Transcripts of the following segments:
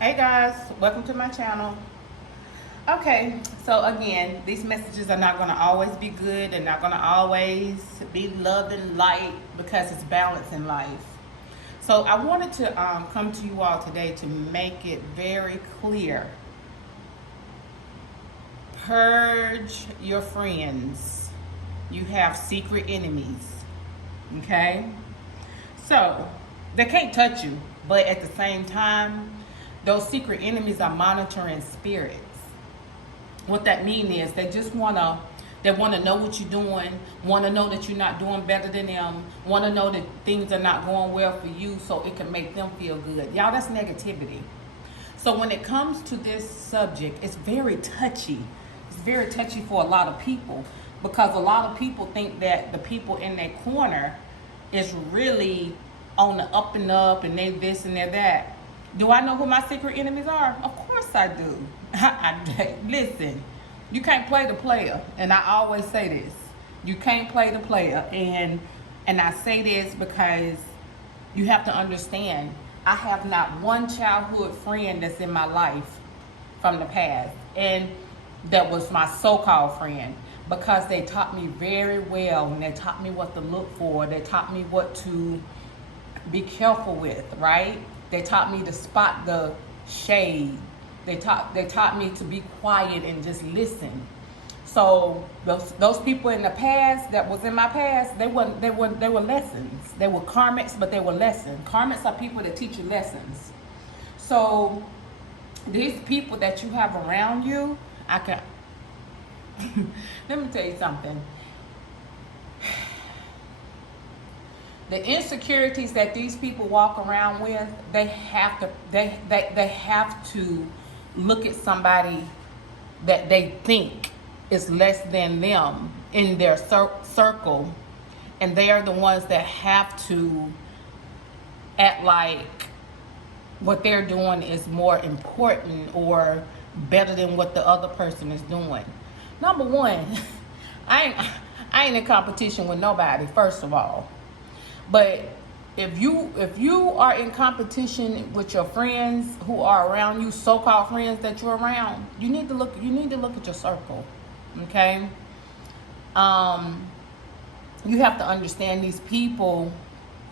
Hey guys, welcome to my channel. Okay, so again, these messages are not going to always be good. They're not going to always be love and light because it's balance in life. So I wanted to come to you all today to make it very clear. Purge your friends. You have secret enemies. Okay? So they can't touch you, but at the same time, those secret enemies are monitoring spirits. What that means is they wanna know what you're doing, wanna know that you're not doing better than them, wanna know that things are not going well for you so it can make them feel good. Y'all, that's negativity. So when it comes to this subject, it's very touchy. It's very touchy for a lot of people because a lot of people think that the people in their corner is really on the up and up and they this and they that. Do I know who my secret enemies are? Of course I do. Listen, you can't play the player. And I always say this. You can't play the player. And I say this because you have to understand, I have not one childhood friend that's in my life from the past. And that was my so-called friend. Because they taught me very well and they taught me what to look for. They taught me what to be careful with, right? They taught me to spot the shade. They taught me to be quiet and just listen. So those people in the past that was in my past, they were lessons. They were karmics, but they were lessons. Karmics are people that teach you lessons. So these people that you have around you, let me tell you something. The insecurities that these people walk around with, they have to look at somebody that they think is less than them in their circle, and they are the ones that have to act like what they're doing is more important or better than what the other person is doing. Number one, I ain't in competition with nobody, first of all. But if you are in competition with your friends who are around you, so-called friends that you're around, you need to look at your circle. Okay? You have to understand these people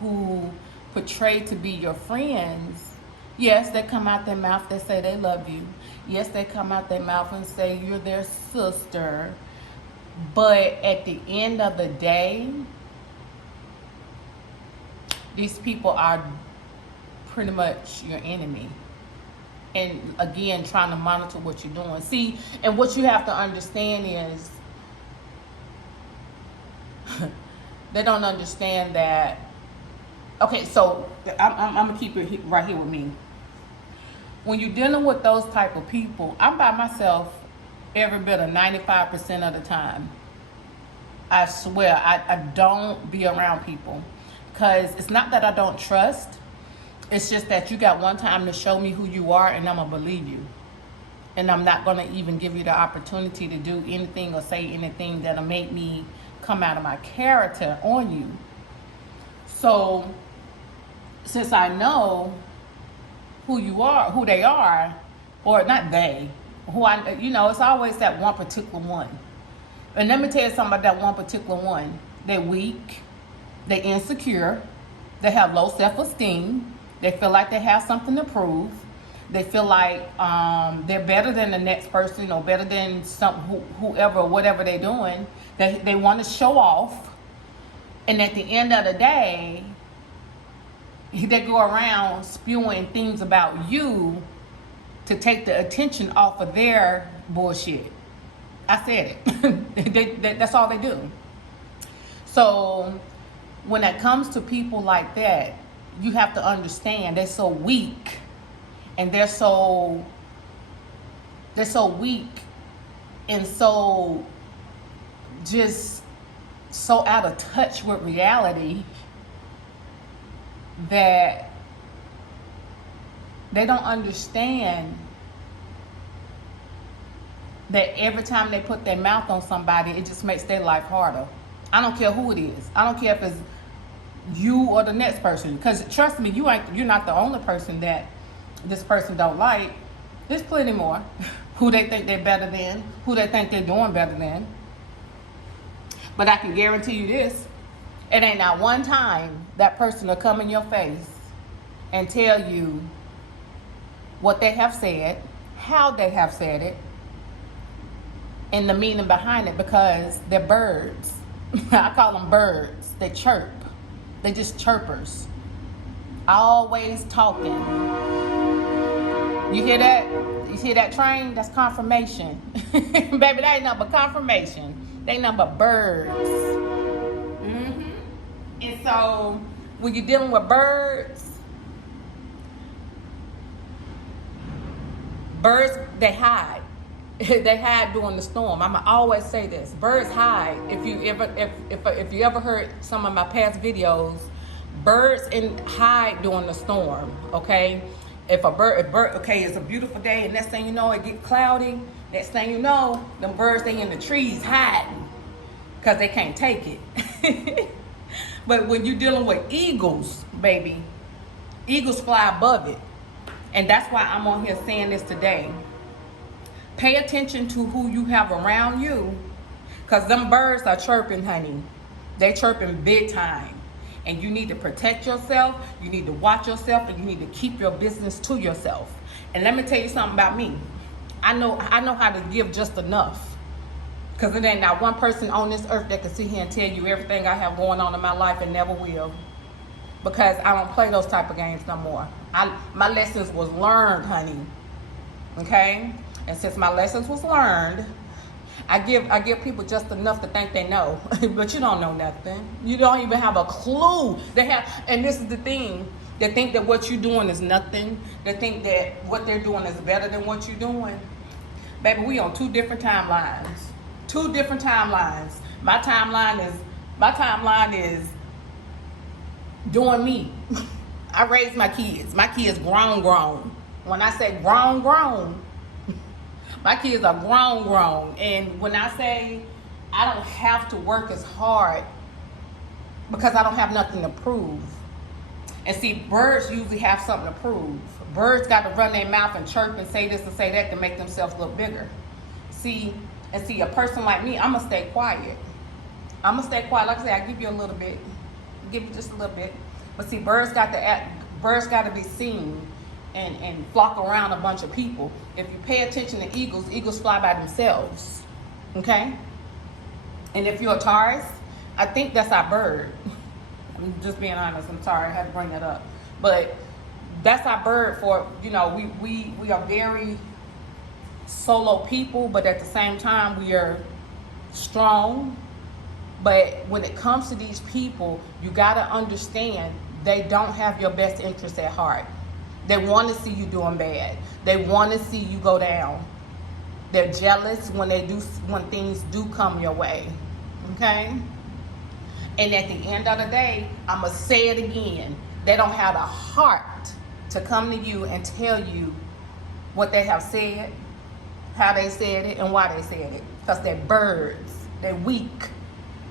who portray to be your friends. Yes, they come out their mouth, they say they love you. Yes, they come out their mouth and say you're their sister. But at the end of the day, these people are pretty much your enemy. And again, trying to monitor what you're doing. See, and what you have to understand is they don't understand that. Okay, so I'm gonna keep it right here with me. When you're dealing with those type of people, I'm by myself every bit of 95% of the time. I swear, I don't be around people. Because it's not that I don't trust. It's just that you got one time to show me who you are and I'm going to believe you. And I'm not going to even give you the opportunity to do anything or say anything that'll make me come out of my character on you. So, since I know who you are, who they are, or not they, it's always that one particular one. And let me tell you something about that one particular one. They're weak. They're insecure. They have low self-esteem. They feel like they have something to prove. They feel like they're better than the next person or better than whoever, whatever they're doing. They want to show off. And at the end of the day, they go around spewing things about you to take the attention off of their bullshit. I said it. That's all they do. So when it comes to people like that, you have to understand they're so weak, and they're so weak and so just so out of touch with reality that they don't understand that every time they put their mouth on somebody, it just makes their life harder. I don't care who it is. I don't care if it's you or the next person. Because trust me, you're not the only person that this person don't like, there's plenty more who they think they're better than, who they think they're doing better than. But I can guarantee you this, it ain't not one time that person will come in your face and tell you what they have said, how they have said it, and the meaning behind it, because they're birds. I call them birds. They chirp. They just chirpers. Always talking. You hear that? You hear that train? That's confirmation. Baby, that ain't nothing but confirmation. They nothing but birds. And so, when you're dealing with birds, they hide. They hide during the storm. I'ma always say this: birds hide. If you ever heard some of my past videos, birds hide during the storm. Okay, if a bird, okay, it's a beautiful day, and next thing you know, it get cloudy. Next thing you know, them birds, they in the trees hiding because they can't take it. But when you're dealing with eagles, baby, eagles fly above it. And that's why I'm on here saying this today. Pay attention to who you have around you, because them birds are chirping, honey. They chirping big time. And you need to protect yourself, you need to watch yourself, and you need to keep your business to yourself. And let me tell you something about me. I know how to give just enough. Because there ain't not one person on this earth that can sit here and tell you everything I have going on in my life, and never will. Because I don't play those type of games no more. My lessons was learned, honey. Okay? And since my lessons was learned, I give people just enough to think they know. But you don't know nothing. You don't even have a clue. And this is the thing. They think that what you're doing is nothing. They think that what they're doing is better than what you're doing. Baby, we on two different timelines. Two different timelines. My timeline is doing me. I raised my kids. My kids grown. When I say grown, my kids are grown. And when I say I don't have to work as hard because I don't have nothing to prove. And see, birds usually have something to prove. Birds got to run their mouth and chirp and say this and say that to make themselves look bigger. See, a person like me, I'm going to stay quiet. Like I say, I give you a little bit. Give you just a little bit. But see, birds got to be seen and flock around a bunch of people. If you pay attention to eagles fly by themselves. Okay? And if you're a Taurus, I think that's our bird. I'm just being honest. I'm sorry, I had to bring that up. But that's our bird for, we are very solo people, but at the same time, we are strong. But when it comes to these people, you got to understand they don't have your best interest at heart. They want to see you doing bad. They want to see you go down. They're jealous when things do come your way. Okay? And at the end of the day, I'm going to say it again. They don't have the heart to come to you and tell you what they have said, how they said it, and why they said it. Because they're birds. They're weak.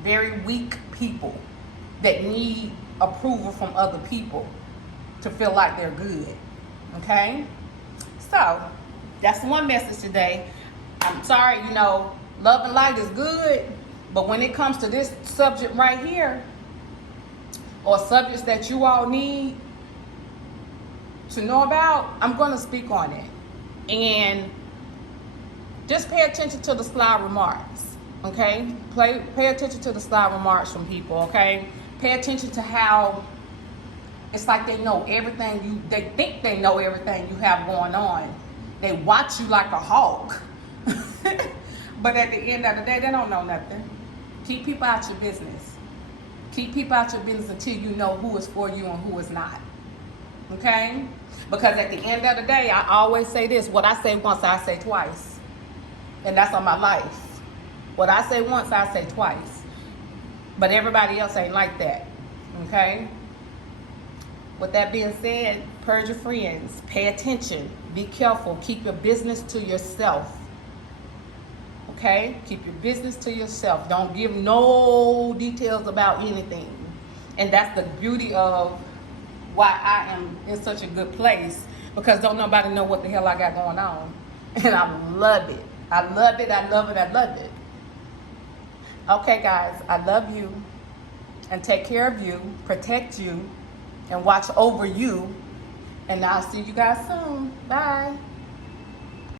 Very weak people that need approval from other people to feel like they're good. Okay? So, that's one message today. I'm sorry, love and light is good, but when it comes to this subject right here, or subjects that you all need to know about, I'm going to speak on it. And just pay attention to the sly remarks. Okay? Pay attention to the sly remarks from people, okay? Pay attention to how it's like they know everything they think they know everything you have going on. They watch you like a hawk. But at the end of the day, they don't know nothing. Keep people out your business. Keep people out your business until you know who is for you and who is not. Okay? Because at the end of the day, I always say this: what I say once, I say twice. And that's on my life. What I say once, I say twice. But everybody else ain't like that. Okay? With that being said, purge your friends. Pay attention. Be careful. Keep your business to yourself. Okay? Keep your business to yourself. Don't give no details about anything. And that's the beauty of why I am in such a good place. because don't nobody know what the hell I got going on. And I love it. I love it. I love it. I love it. Okay, guys, I love you and take care of you, protect you, and watch over you. And I'll see you guys soon. Bye.